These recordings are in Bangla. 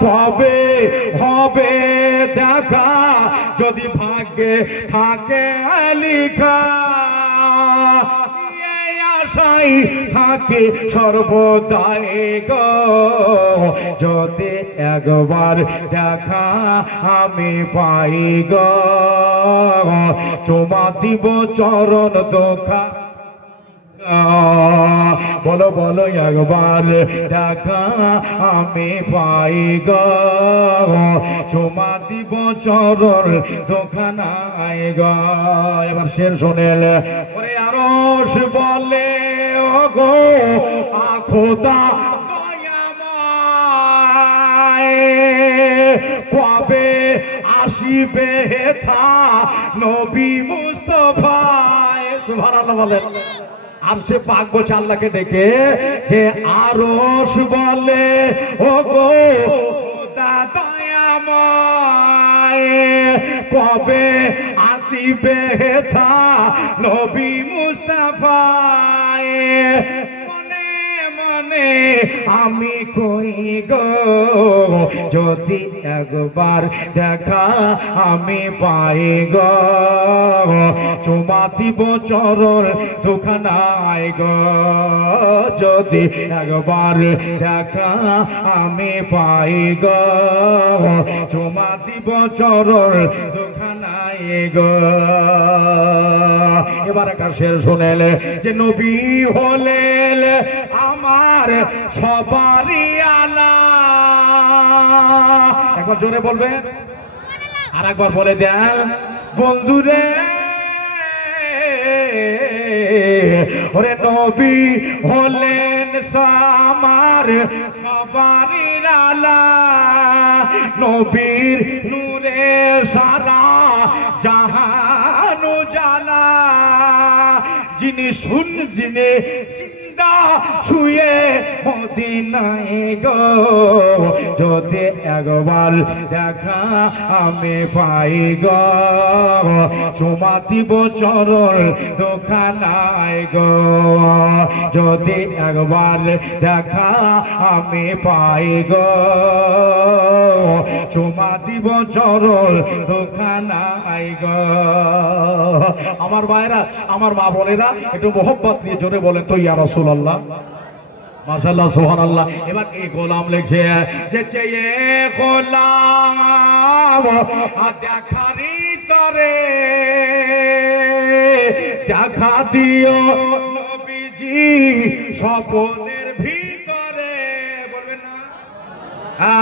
কবে হবে দেখা যদি ভাগ্যে থাকে লেখা আশাই থাকে সর্বদাই গো যদি একবার দেখা আমি পাই গো চুমা দিব চরণ দোকা বলো বলো একবার দেখা আমি পাই গো চুমা দিব চরণ দোকানায় গো এবার শের শোনেল ওরে আরশ বলে ও গো খোদা দয়াময় কবে আসিবে থা নবী মুস্তাফা সুবহানাল্লাহ বলেন আর সে পাক বলছে আল্লাহকে দেখে যে আরশ বলে ও গো খোদা দয়াময় কবে আসিবে থা নবী মুস্তাফা মনে মনে আমি কই গো যদি একবার দেখা আমি পাই গো চুমা দিব চরণ দুখানায় গো যদি একবার দেখা আমি পাই গো চুমা দিব চরণ দুখানায় গো এবার আকাশের শুনেলে যে নবী হলেন আমার সবারই আলা একবার জোরে বলবেন আর একবার বলে দেন বন্ধুরে ওরে নবী হলেন আমার সবারই আলা নবীর নূরে সারা জাহান উজালা যিনি যিনি জিন্দা শুয়ে মদিনায় গো যদি একবার দেখা আমি পাই গো চুমা দিব চরণ দোকানায় গো যদি একবার দেখা আমি পাই গো চুমা দিব চরণ দোকানায় গো আমার ভাইরা আমার মা বোনেরা একটু মোহব্বত দিয়ে জোরে বলেন তো ইয়া রাসূলুল্লাহ মাশাআল্লাহ সুবহানাল্লাহ এবার এই গোলাম লিখছে যে চেয়ে গোলাম দেখারি তরে দেখা দিও নবীজি স্বপ্নের ভিতরে বলবেন না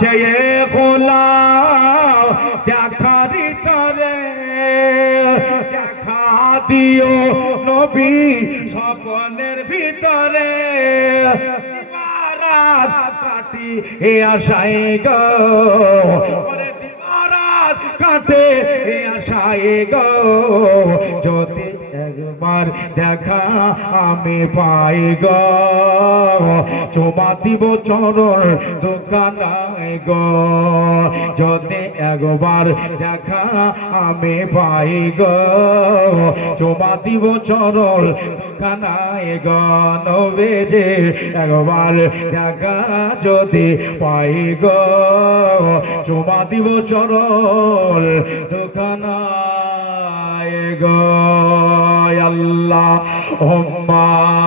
চেয়ে গোলাম দেখারি তরে দেখা দিও নবী স্বপ্নের ভিতরে দিবারাত কাটি এ আশায় গো ওরে দিবারাত কাটে এ আশায় গো যদি একবার দেখা আমি পাই গো চুমা দিব চরণ দোকানায় গো যদি একবার দেখা আমি পাই গো চুমা দিব চরণ দোকানায় গো নবীজি একবার দেখা যদি পাই গো চুমা দিব চরণ দোকানায় গো আল্লাহ